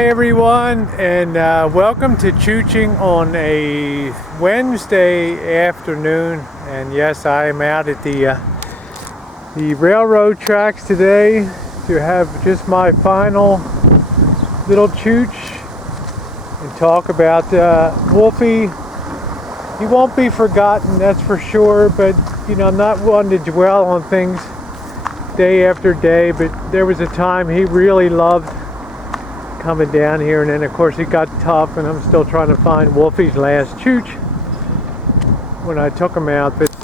Hey everyone, and welcome to Choochin on a Wednesday afternoon. And yes, I am out at the railroad tracks today to have just my final little chooch and talk about Wolfie. He won't be forgotten, that's for sure, but I'm not one to dwell on things day after day, but there was a time he really loved coming down here, and then of course it got tough, and I'm still trying to find Wolfie's last chooch when I took him out. But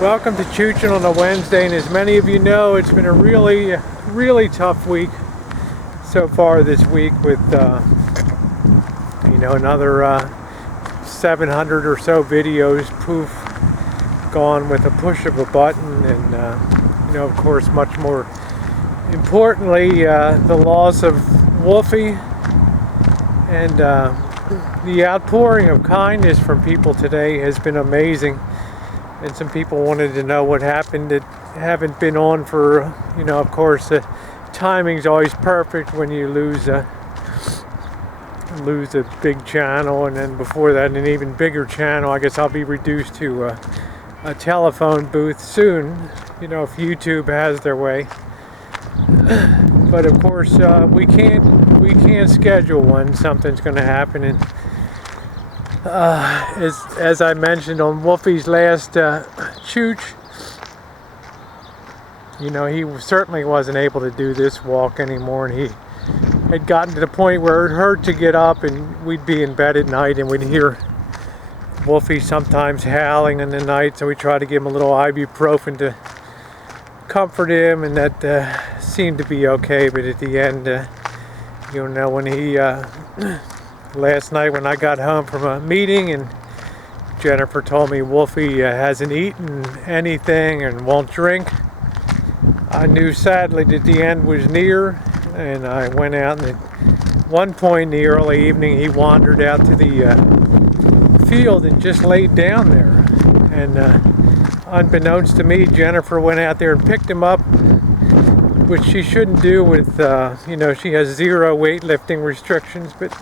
welcome to Choochin on a Wednesday, and as many of you know, it's been a really tough week so far this week with another 700 or so videos poof gone with a push of a button, and of course much more importantly, the loss of Wolfie, and the outpouring of kindness from people today has been amazing. And some people wanted to know what happened that haven't been on for, of course, the timing's always perfect when you lose a big channel, and then before that an even bigger channel. I guess I'll be reduced to a telephone booth soon, if YouTube has their way. But of course, we can't schedule when something's going to happen. And as I mentioned on Wolfie's last chooch, he certainly wasn't able to do this walk anymore, and he had gotten to the point where it hurt to get up, and we'd be in bed at night and we'd hear Wolfie sometimes howling in the night, so we tried to give him a little ibuprofen to comfort him, and that seemed to be okay. But at the end, when he last night when I got home from a meeting and Jennifer told me Wolfie hasn't eaten anything and won't drink, I knew sadly that the end was near, and I went out, and at one point in the early evening he wandered out to the field and just laid down there, and unbeknownst to me, Jennifer went out there and picked him up, which she shouldn't do with, she has zero weightlifting restrictions, but,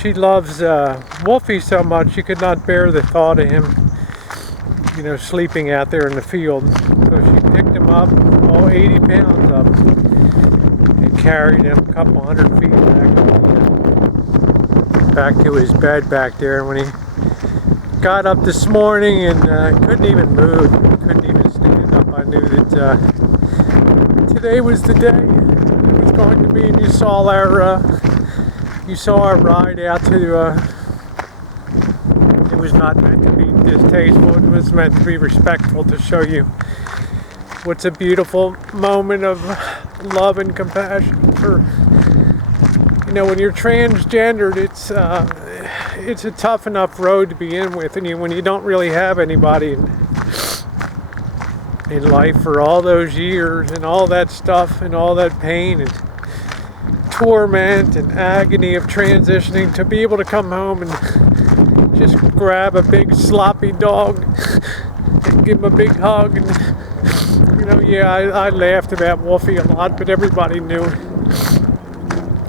she loves Wolfie so much she could not bear the thought of him, sleeping out there in the field. So she picked him up, all 80 pounds up, and carried him a couple hundred feet back to his bed back there. And when he got up this morning and couldn't even move, couldn't even stand up, I knew that today was the day it was going to be. And you saw our ride out to it was not meant to be distasteful, it was meant to be respectful, to show you what's a beautiful moment of love and compassion for, when you're transgendered. It's a tough enough road to begin with, and when you don't really have anybody in life for all those years, and all that stuff, and all that pain and torment and agony of transitioning, to be able to come home and just grab a big sloppy dog and give him a big hug. And I laughed about Wolfie a lot, but everybody knew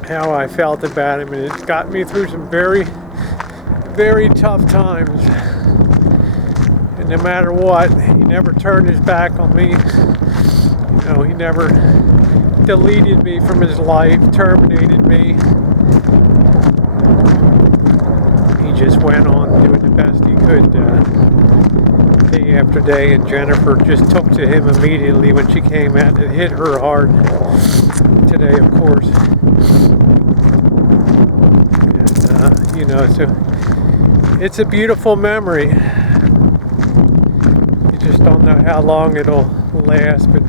how I felt about him, and it got me through some very, very tough times. And no matter what, he never turned his back on me. He never deleted me from his life, terminated me. He just went on doing the best he could day after day, and Jennifer just took to him immediately when she came out. It hit her hard today, of course. And, so it's a beautiful memory. You just don't know how long it'll last, but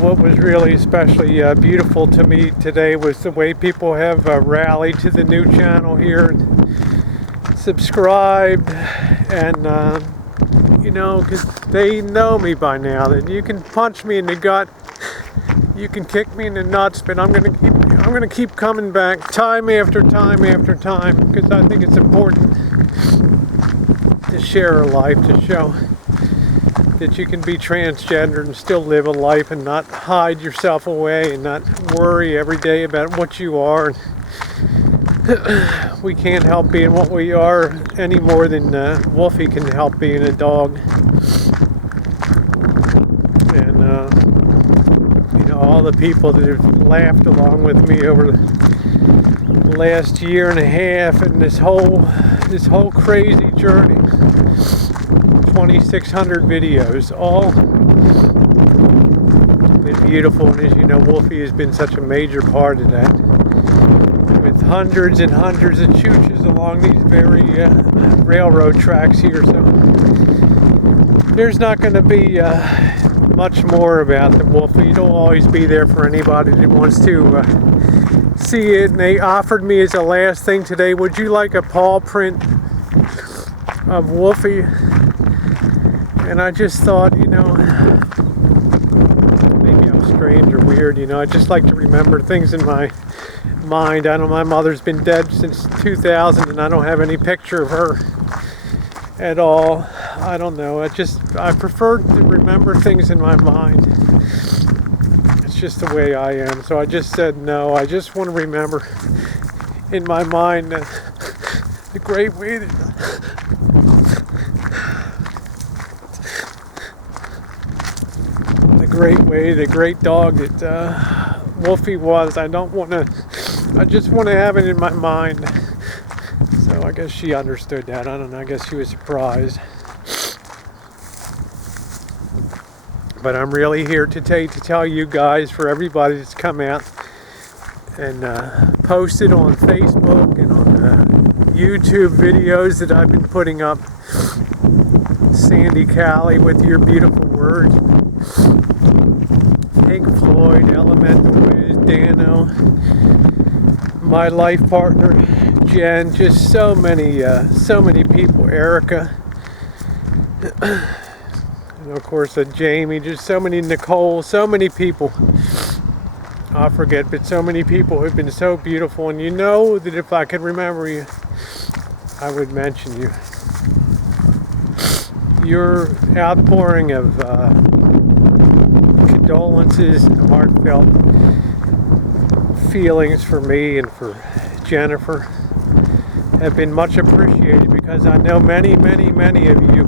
what was really especially beautiful to me today was the way people have rallied to the new channel here and subscribed, and because they know me by now, that you can punch me in the gut, you can kick me in the nuts, but I'm gonna keep coming back time after time after time, because I think it's important to share a life, to show that you can be transgender and still live a life and not hide yourself away and not worry every day about what you are. We can't help being what we are any more than Wolfie can help being a dog. And you know, all the people that have laughed along with me over the last year and a half and this whole crazy journey. 2,600 videos, all been beautiful, and as you know, Wolfie has been such a major part of that, with hundreds and hundreds of chooches along these very railroad tracks here. So there's not going to be much more about the Wolfie. It'll always be there for anybody that wants to see it. And they offered me as a last thing today, would you like a paw print of Wolfie? And I just thought, you know, maybe I'm strange or weird, you know, I just like to remember things in my mind. I know my mother's been dead since 2000 and I don't have any picture of her at all. I don't know, I prefer to remember things in my mind. It's just the way I am. So I just said no, I just want to remember in my mind the great way that the great dog that Wolfie was. I just want to have it in my mind. So I guess she understood that. I don't know, I guess she was surprised. But I'm really here today to tell you guys, for everybody that's come out and posted on Facebook and on YouTube videos that I've been putting up. Sandy Callie with your beautiful words. Pink Floyd, Elemental Wiz, Dano, my life partner, Jen, just so many people, Erica, and of course Jamie, just so many, Nicole, so many people, I forget, but so many people who've been so beautiful, and you know that if I could remember you, I would mention you. Your outpouring of condolences and heartfelt feelings for me and for Jennifer have been much appreciated, because I know many of you,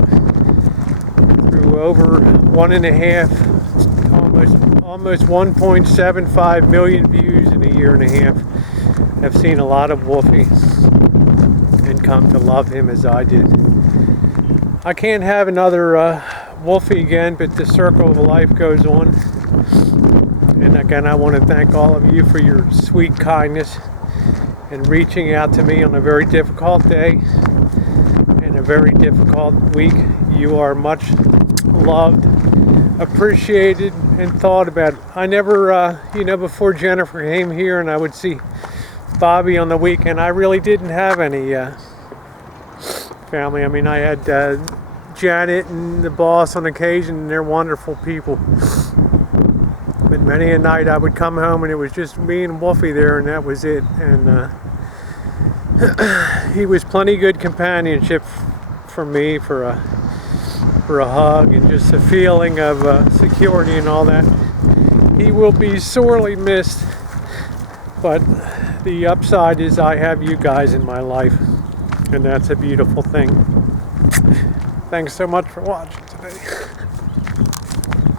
through over 1.5, almost 1.75 million views in a year and a half, have seen a lot of Wolfie and come to love him as I did. I can't have another Wolfie again, but the circle of life goes on. And again, I want to thank all of you for your sweet kindness and reaching out to me on a very difficult day and a very difficult week. You are much loved, appreciated, and thought about. I never, before Jennifer came here and I would see Bobby on the weekend, I really didn't have any family. I mean, I had Janet and the boss on occasion, and they're wonderful people. But many a night I would come home and it was just me and Wolfie there, and that was it. And he was plenty good companionship for me, for a hug and just a feeling of security and all that. He will be sorely missed, but the upside is I have you guys in my life, and that's a beautiful thing. Thanks so much for watching today.